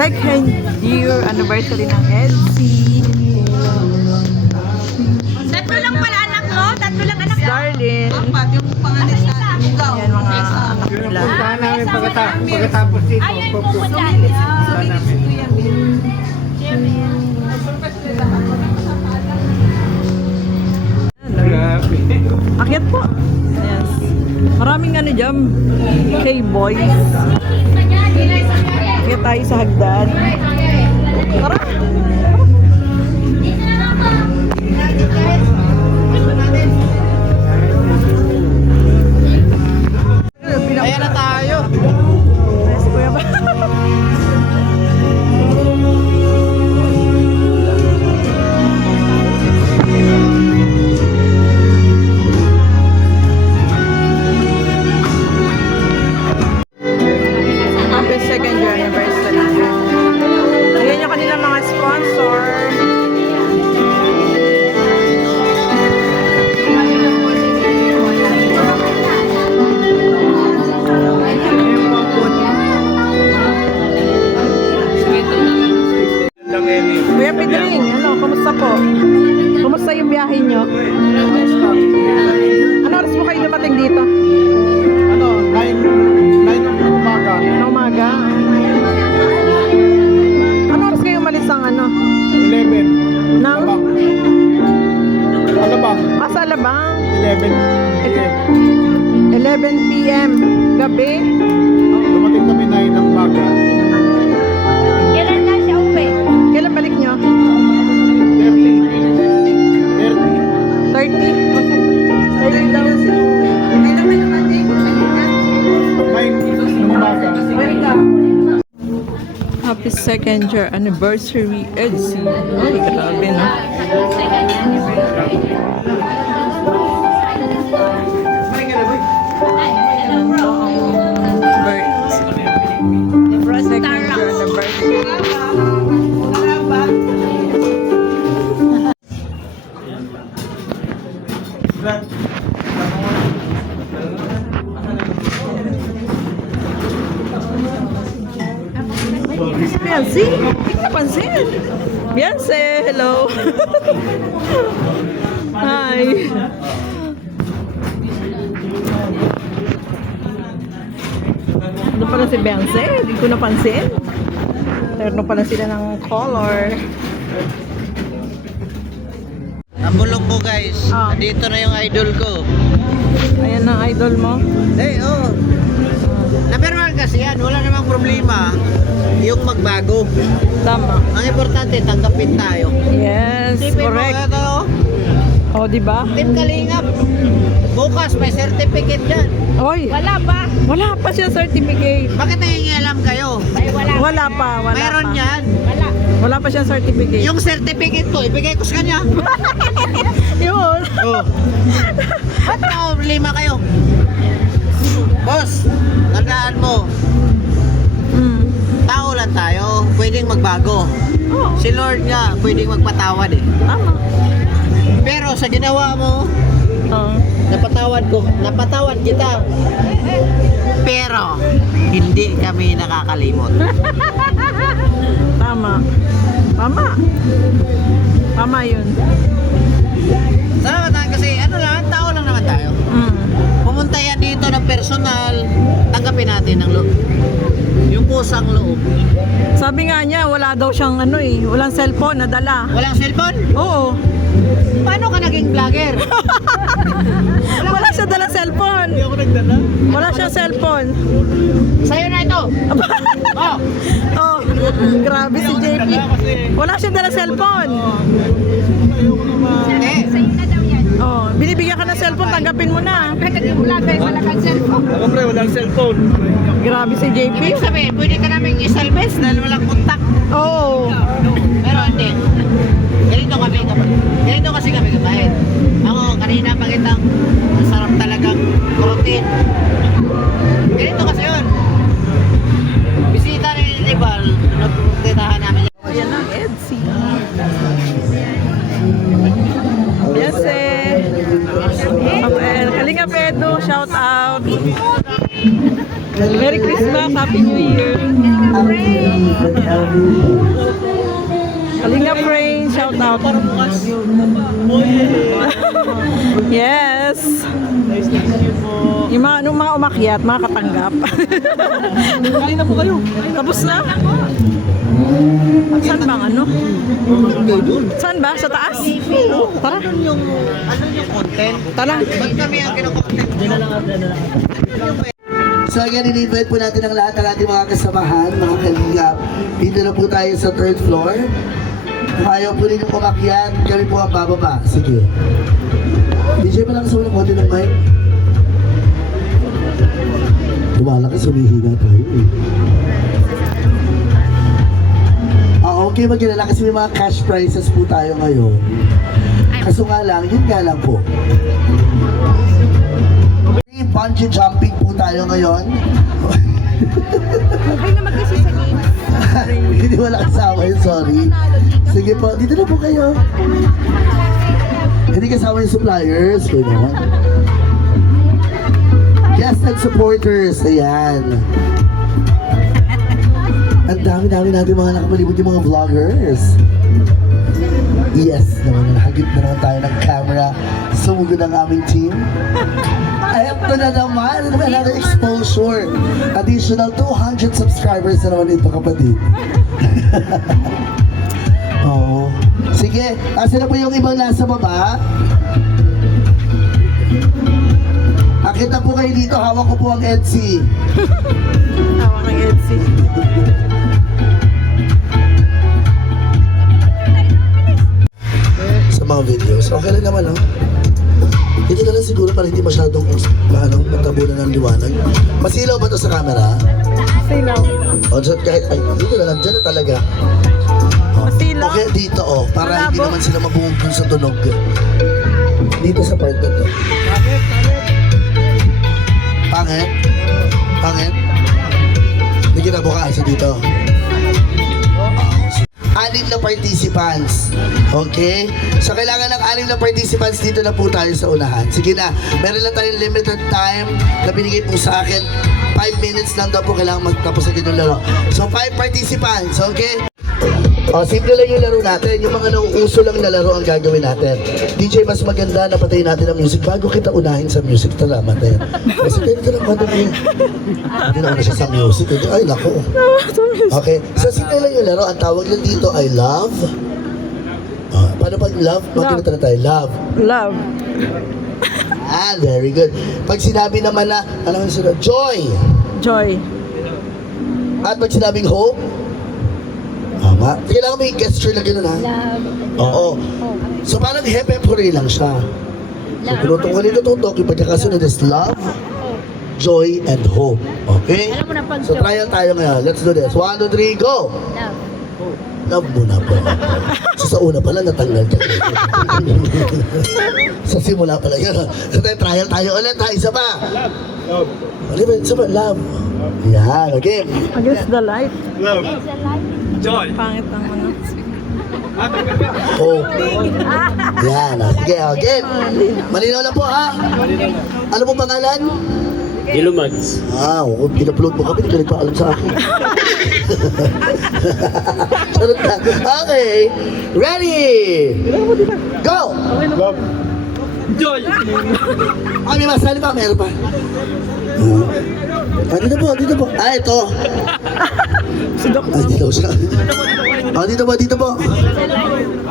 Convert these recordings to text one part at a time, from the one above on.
Second year anniversary ng EDSI. Tatlo lang pala anak mo? Tatlo lang anak mo? Darlene. Apat yung pangalan sa Ikaw. Yan mga anak nila. Puntahan namin pagkatapos dito. Ayun yung pupunta. Grabe. Akyat po. Yes. Maraming ano dyan. K-boys. Akyat tayo sa hagdan. Tara. Ayan na tayo. Yes, kuya ba? Happy second year anniversary. Ayan yung kanilang mga sponsor. Kuya Pedring, ano, kumusta po? Kumusta yung biyahe nyo? Ano oras po kayo dumating dito? Ano, 9 ng umaga. Ano umaga? Ano oras kayo umalis ang ano? 11. Nang? Ano ba? Asa Alabang? 11. 11 p.m. Gabi? Dumating kami 9 ng umaga. Kailan na siya uwi? Kailan balik nyo? 30. 30? 30 daw. 9 ng umaga. Happy second year anniversary, EDSI. Ay, grabe no? Yan po ang birth. Second year anniversary. Beyonce, hindi ka napansin. Beyonce, hello. Hi. Ano pala si Beyonce? Hindi ko napansin. Meron pala sila ng color. Ang bulong ko guys, Ah. dito na yung idol ko. Ayan ang idol mo. Oh. Number one kasi yan, wala namang problema yung magbago. Tama. Ang importante, tanggapin tayo. Yes, Isipin mo, correct. ito, O, di ba? Team Kalingap. Bukas may certificate dyan. Oy, Wala pa. wala pa siya certificate. Bakit nangingialam kayo? Ay, wala. Wala pa, wala Mayroon pa. yan. Wala. Wala pa siyang certificate. Yung certificate ko, ibigay ko sa kanya. Yun. Oh. Ba't may problema kayo? Boss, tandaan mo, Mm. tao lang tayo, pwedeng magbago. Oh, Si Lord nga, pwedeng magpatawad eh. tama. Pero sa ginawa mo, Oh. napatawad kita. Pero, hindi kami nakakalimot. Tama. Tama. Tama yun. Salamat kasi ano lang, tao lang naman tayo. Mm. Pumunta yan dito ng personal, tanggapin natin ang loob. Yung kusang loob. Sabi nga niya, wala daw siyang ano eh, walang cellphone na dala. Walang cellphone? Oo. Paano ka naging vlogger? Wala siya dala cellphone. Hindi ako nagdala. Wala siya cellphone. Sa'yo na ito. Oh, Oh, grabe si JP. Wala siya dala cellphone. eh, Sa'yo na daw yan. Oh, binibigyan ka ng cellphone, tanggapin mo na. Kahit naging vlog, kahit wala kang cellphone. Ako pre, walang cellphone. Grabe si JP. ibig sabihin, pwede ka namin isalbes dahil walang kontak. Oo. Pero hindi. Ganito kasi kami kapahit. Ako, kanina pakitang masarap talagang protein. Ganito kasi yun. Bisita ni Nibal, nagpupitahan namin. Ayan na, EDSI. Beyonce. Kalinga Pedro, shout out. Merry Christmas, Happy New Year. Kalinga Pray, shout out. Yes. Nice to meet you po. Yung mga umakyat, mga katanggap. Kain na po kayo. Tapos na? Saan ba ang ano? Saan ba? Sa taas? Tara. Ano yung content? Tara. Ba't kami ang kino-content? So again, in-invite po natin ang lahat ng ating mga kasamahan, mga kalingap. Dito na po tayo sa third floor. Kung ayaw po ninyong umakyat, kami po ang bababa. Sige. DJ pa lang sa unang konti ng mic. Lumalakas, humihina tayo eh. Okay, mag-alala kasi may mga cash prizes po tayo ngayon. Kaso nga lang, yun nga lang po. Bungee jumping po tayo ngayon. Ay naman kasi sa game. Hindi wala kasama yun, sorry. Sige po, dito na po kayo. Hindi kasama yung suppliers. Pwede naman. Guests and supporters, ayan. Ang dami-dami natin mga nakabalibot yung mga vloggers. Yes, naman nahagip na naman tayo ng camera. Sumugod ang aming team. Ay, ito na naman. Another exposure. Additional 200 subscribers na naman ito, kapatid. Oo. Sige, asa na po yung ibang nasa baba? Akit na po kayo dito. Hawak ko po ang Etsy. Tawa ng Etsy. Sa mga videos. Okay lang naman, no? Dito na lang siguro para hindi masyadong matabunan ng liwanag. Masilaw ba ito sa camera? Silaw. O, dyan kahit, ay, dito na lang, dyan na talaga. O, Masilaw? okay, dito, para hindi Malabo? naman sila mabungkol sa tunog. Dito sa part na to. Pangit? Pangit? Hindi kita bukas dito. Anim na participants. Okay? So, kailangan ng anim na participants. Dito na po tayo sa unahan. Sige na. Meron lang tayong limited time na binigay po sa akin. 5 minutes lang daw po kailangan magtapos agad yung laro. So, 5 participants. Okay? O, simple lang yung laro natin. Yung mga nauuso lang na laro ang gagawin natin. DJ, mas maganda na patayin natin ang music bago kita unahin sa music. Salamat eh. Kasi ganito lang ano eh. Hindi na siya sa music. Ay, nako. Okay. So, simple lang yung laro. Ang tawag lang dito ay love. Paano pag love? Magkita na tayo. Love. Love. Very good. Pag sinabi naman na, ano yung sunod? Joy. Joy. At pag sinabing hope, tama. Kailangan may gesture na gano'n, ha? Love. Oo. So parang hepepuri lang siya. So pinutong ko nito tutok, yung pagkakasunod is love, joy, and hope. Okay? Alam mo na pag So trial tayo ngayon. Let's do this. 1, 2, 3, go! Love. Love muna po. So sa una pala natanggal ka. Sa simula pala yun. So trial tayo ulit, ha? Isa pa. Love. Isa pa, love. Yan, okay. Against the light. Love. Joy. Pangit ang ano. Hope. Yan, sige, okay. Malinaw na po, ha? Ano po pangalan? Ilumags. Oo, pinupload mo kami, hindi ka nagpaalam sa akin. Charot na. Okay, ready? Go! Love. Joy. May masali pa, meron pa. Dito po. Ito. Si Doc. Dito siya. Dito po.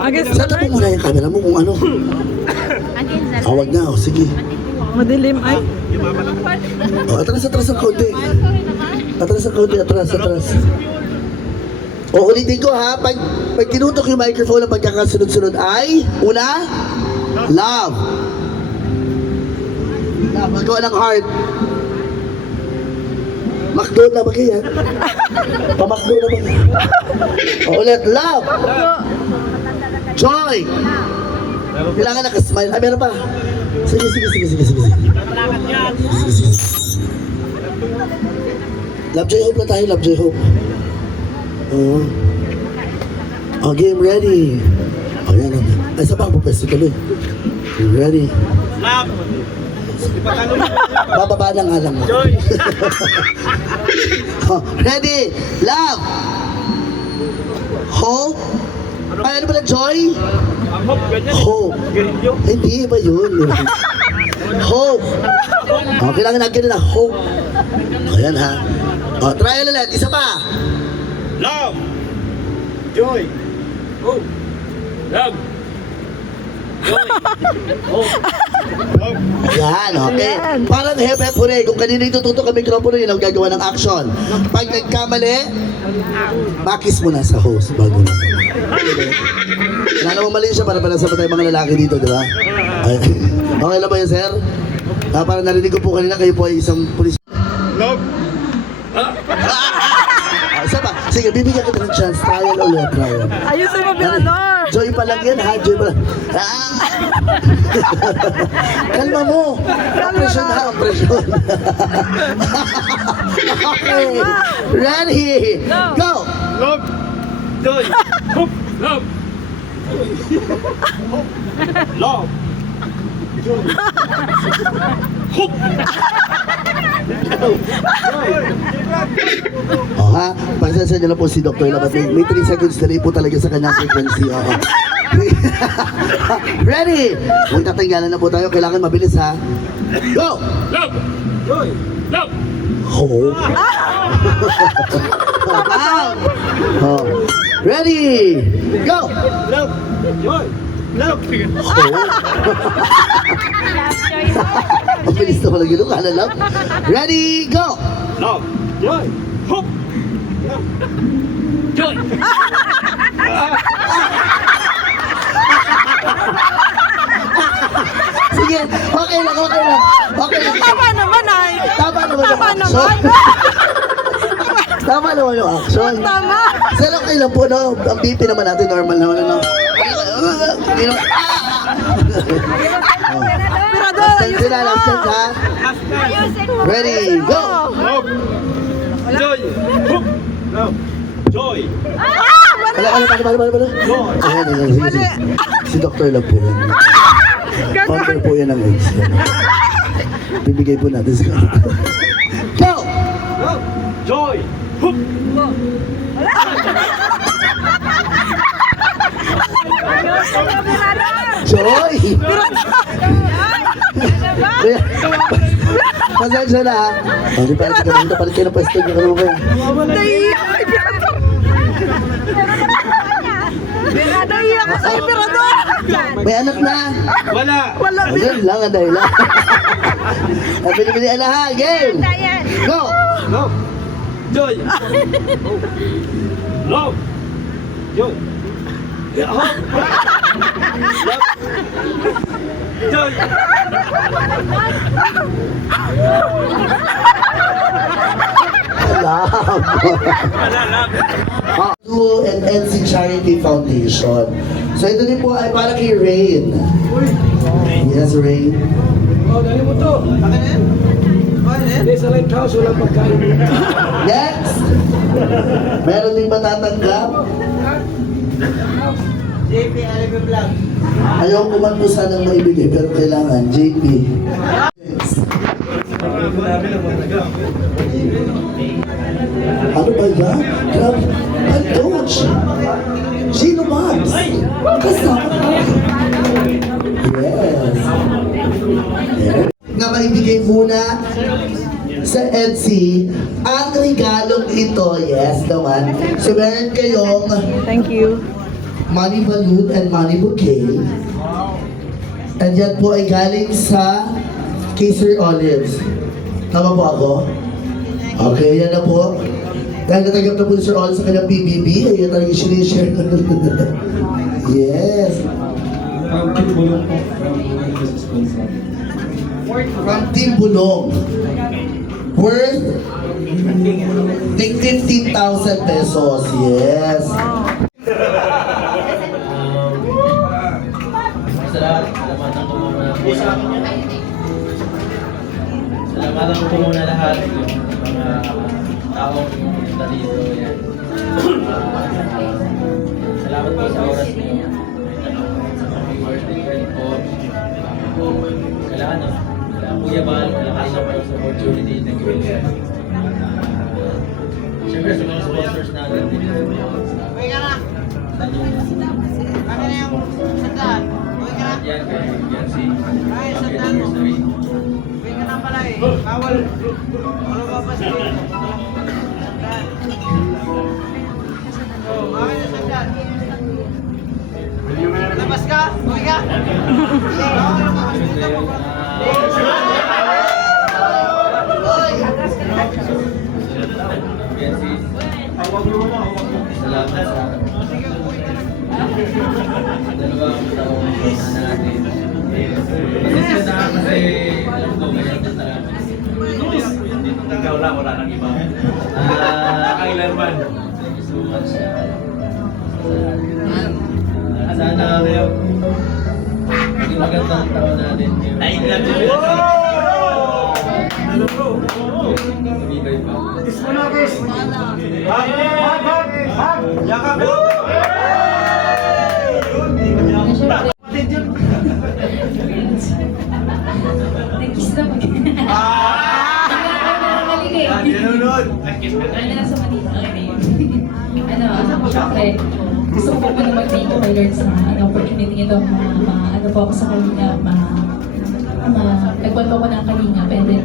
Against the Saan po light. muna yung camera mo kung ano? Against the Awag na, sige. Madilim ay. Atras ang kaunti. Atras. Ulitin ko ha, pag tinutok yung microphone ang pagkakasunod-sunod ay, una, love. Magawa ng heart. Makdo na ba kaya? Pamakdo na ba kaya? Ulit, love. Joy. Kailangan nakasmile. Ay, meron pa. Sige. Love, joy, hope lang tayo. Love, joy, hope. Game ready. Yan. Ay, sa pang pupwesto tuloy. Ready. Love. Bababa na nga lang. Joy. Oh, ready? Love. Hope. Ay, ano pala? Joy? Ang hop, ganyan. Hope. Garilyo. Hindi ba yun? Hope. Oh, kailangan natin na hope. Ayan ha. Oh, try ulit. Isa pa. Love. Joy. Hope. Love. Joy. Hope. Love. Ayan, okay. Ayan. Parang hep-hep hooray. Kung kanina itututok ang mikropono, yun ang gagawa ng action. Pag nagkamali, makis mo na sa host bago na. Wala namang mali siya para sa tayo mga lalaki dito, di ba? Ay, okay lang ba yun, sir? Parang narinig ko po kanina, kayo po ay isang pulis. Love. Isa pa. Sige, bibigyan kita ng chance. Trial ulit, trial. Ayusin mo, Mirador! Joy pa lang yan, ha? Joy pa lang. Ah! Kalma mo. Presyon ha, presyon. Okay. Ready? Go! Love. Joy. Hope. Love. Love. Joy. Hope. Oh, ha? Pagsasya niyo na po si Dr. Labat. May 3 seconds delay po talaga sa kanyang frequency. Oo. Ready? Magtatanggalan na po tayo. Kailangan mabilis, ha? Go! Love. Joy. Love. Oh. Oh. Ready? Go! Love. Joy. Love. Oh. Ang bilis na pala yun. Kala lang. Ready? Go! Love. Joy. Hope. Love. Joy. Sige. Okay lang, okay lang. Okay lang. Tama naman, ay! Tama naman yung Tama action. naman! Tama naman yung action. Tama! Sir, okay lang po, no? Ang BP naman natin, normal naman, no? Hindi naman. Mirador, ayusin mo! Last chance, ha? Ready, go! Love. Joy. Hope. Love. Joy. Bala. Joy. Ayan, sige. Si Dr. Love po yan. Counter po yan ang eggs. Bibigay po natin sa Go! Love. Joy. Hope. Joy! Pasensya na, ha? Hindi pa natin kami. Palit kayo ng pwesto niyo kanina ba yan? Naiiyak kay Mirador! Naiiyak ako sa'yo, Mirador! May anak na! Wala. Wala Ayun lang, ang dahilan. Bili-bilian na, ha? Game! Go! Love. Joy. Hope. Love. Joy. Hope. Love. Joy. Love! To and NC Charity Foundation. So ito din po ay para kay Rain. Yes, Rain. Oh, dali mo to. Akin yan? Hindi, sa lighthouse, walang pagkain. Next! Meron din matatanggap. JP, alam mo vlog. Ayaw ko man po sanang maibigay, pero kailangan. JP. Ano ba yan? Grabe. Ang coach. Gino Mars. Kasama ka. Yes. Na maibigay muna sa EDSI ang regalong ito. Yes naman. So meron kayong Thank you. money balloon and money bouquet. And yan po ay galing sa kay Sir Olives. Tama po ako? Okay, yan na po. Dahil natanggap na po ni Sir Olives sa kanyang PBB, ay yan talagang sinishare. Yes. From Team Bulong. Worth take 15,000 pesos. Yes. Salamatan ko muna lahat yung mga taong pumunta dito. Yan. Salamat po sa oras niyo. Happy birthday friend po. Kailangan Kuya Bal, malakas na sa opportunity na gawin. Siyempre sa mga sponsors natin din. Uy ka na. Kami na yung sandaan. Uy ka na. Yan, kaya yan si Ay, sandaan mo. Uy ka na pala eh. Bawal. Wala ba pa siya? Sandaan. Oh, akin na sandaan. Labas ka. Uy ka. Bawal lumabas dito. Yan si salamat sa dalawang taong na natin. Kasi sila na kasi alam ko ganyan na talaga. Ikaw lang, wala nang iba. Nakailan man. Thank you so much. Sana kayo maging magandang taon natin. Nailan mo. Ano bro? Bibay pa. Yakap! Nag-kiss na mag- Nakaligay. Ginunod! Ano na sa Manila? Okay na yun. Syempre, gusto ko po na mag-thank you kay Lord sa opportunity ito. Ano po ako sa Kalinga, nagkwento ko ng Kalinga. And then,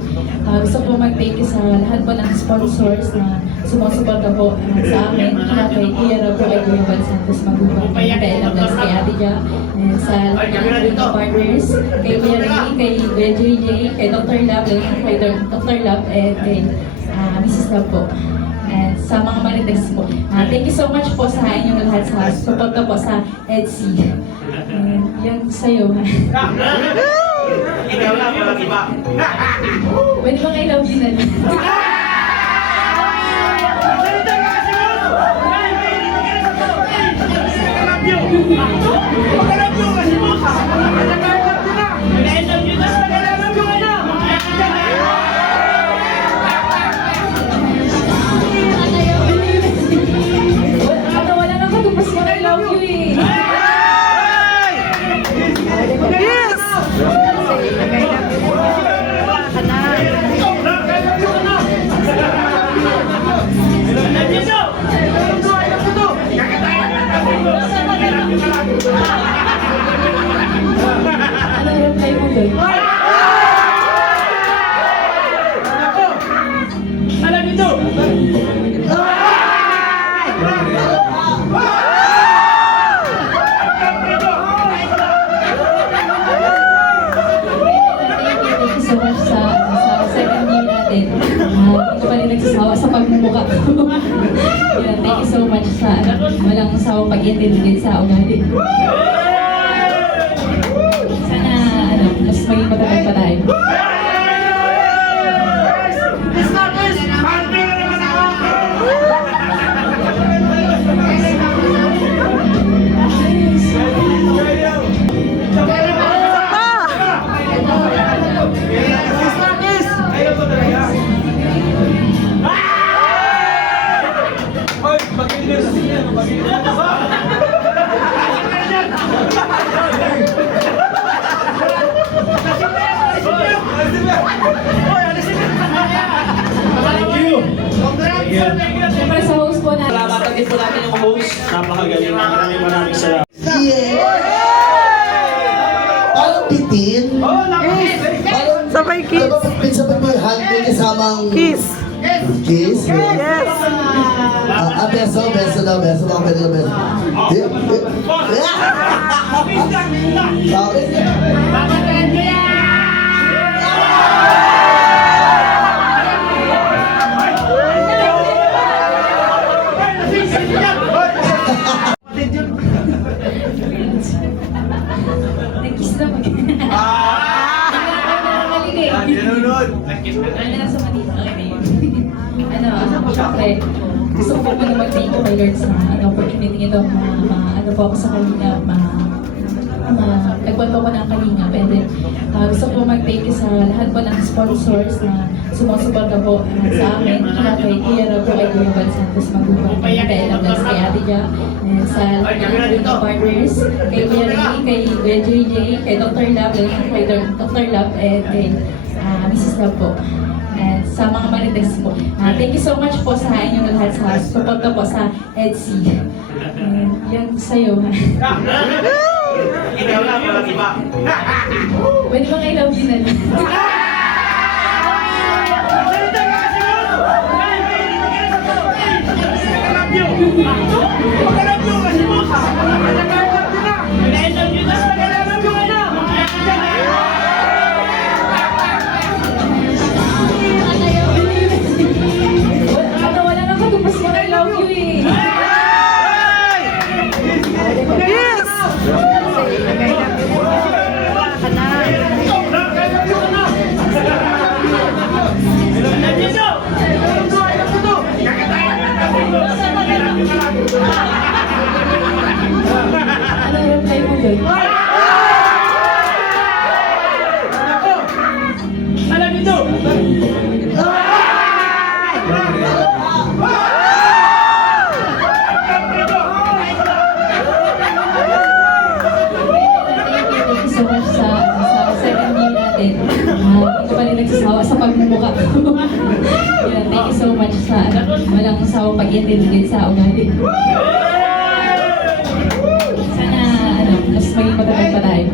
gusto ko mag-thank you sa lahat po ng sponsors na sumusuporta po sa amin. Kay Kuya Rabo, kay Kuya Bal Santos Magubang, kay Ella Blas, kay Ate Ja, and sa lahat ng partners, kay Kuya Ray, kay Kuya JJ, kay Dr. Love, kay Dr. Love, and kay Mrs. Love po. And sa mga Marites po. Thank you so much po sa inyong lahat sa suporta po sa EDC. Yan sa'yo. Ikaw lang, walang iba. Pwede bang I love you na lang? Wala nang katupos mo I love you eh. Yes! Ano yung kayo mo doon? Thank you so much sa second year natin. Hindi ko pa rin nagsasawa sa pagmumukha ko. Yeah, thank you so much sa walang sawang pag-intindi sa ugali. Sana mas maging matatag pa tayo. Siyempre sa host po natin. Salamatan din po natin yung host. Napakagaling. Maraming salamat. Yeah! Parang bitin. Parang, Sabay kiss. sabay mo yung hand mo kasamang... Kiss. Kiss? Yes. Beso, beso daw, beso daw, pwede ka beso. Nag-kiss na mag- Nakaligay. Ginunod! Ano na sa Manila? Okay na yun. Syempre, gusto ko po na mag-thank you kay Lord sa opportunity ito. Ano po ako sa Kalinga, nagkwento ko ng Kalinga. And then, gusto ko mag-thank you sa lahat po ng sponsors na sumusuporta po sa amin. Kay Kuya Rabo, kay Kuya Bal Santos Magubang, kay Ella Blas, kay Ate Ja, and sa lahat ng partners, kay Kuya Ray, kay Kuya JJ, kay Dr. Love, kay Dr. Love, and kay Mrs. Love po. And sa mga Marites po. Thank you so much po sa inyong lahat sa suporta po sa EDSI. Yan sa'yo. Ikaw lang, walang iba. Pwede bang I love you na lang? Wala nang katupos mo I love you eh. Yes! Ano yung reply mo doon? Thank you so much sa second year natin. Hindi ko pa rin nagsasawa sa pagmumukha ko. Yan, thank you so much sa walang sawang pag-intindi sa ugali. Sana mas maging matagal pa tayo.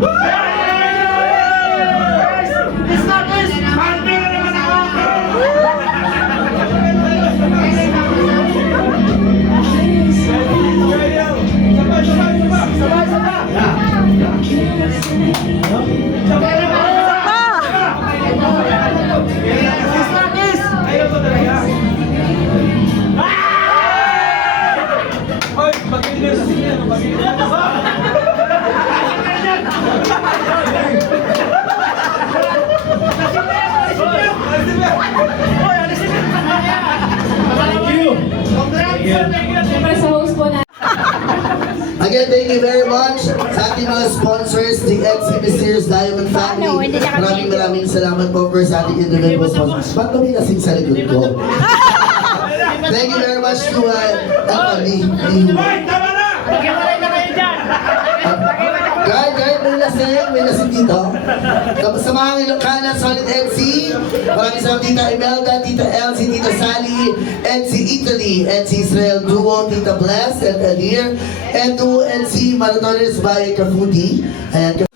Siyempre sa host po na. Again, thank you very much sa ating mga sponsors, the EDSI Mysterious Diamond Family. Maraming salamat po for sa ating individual sponsors. Ba't kami kasing sa likod ko? Thank you very much to Guard, may lasing dito. Tapos sa mga Ilocana, Solid EDSI, maraming salamat Tita Imelda, Tita Elsie, Tita Sally, EDSI Italy, EDSI Israel Duo, Tita Bless, and Adir, and Duo EDSI Maratones by Kafuti. Ayan.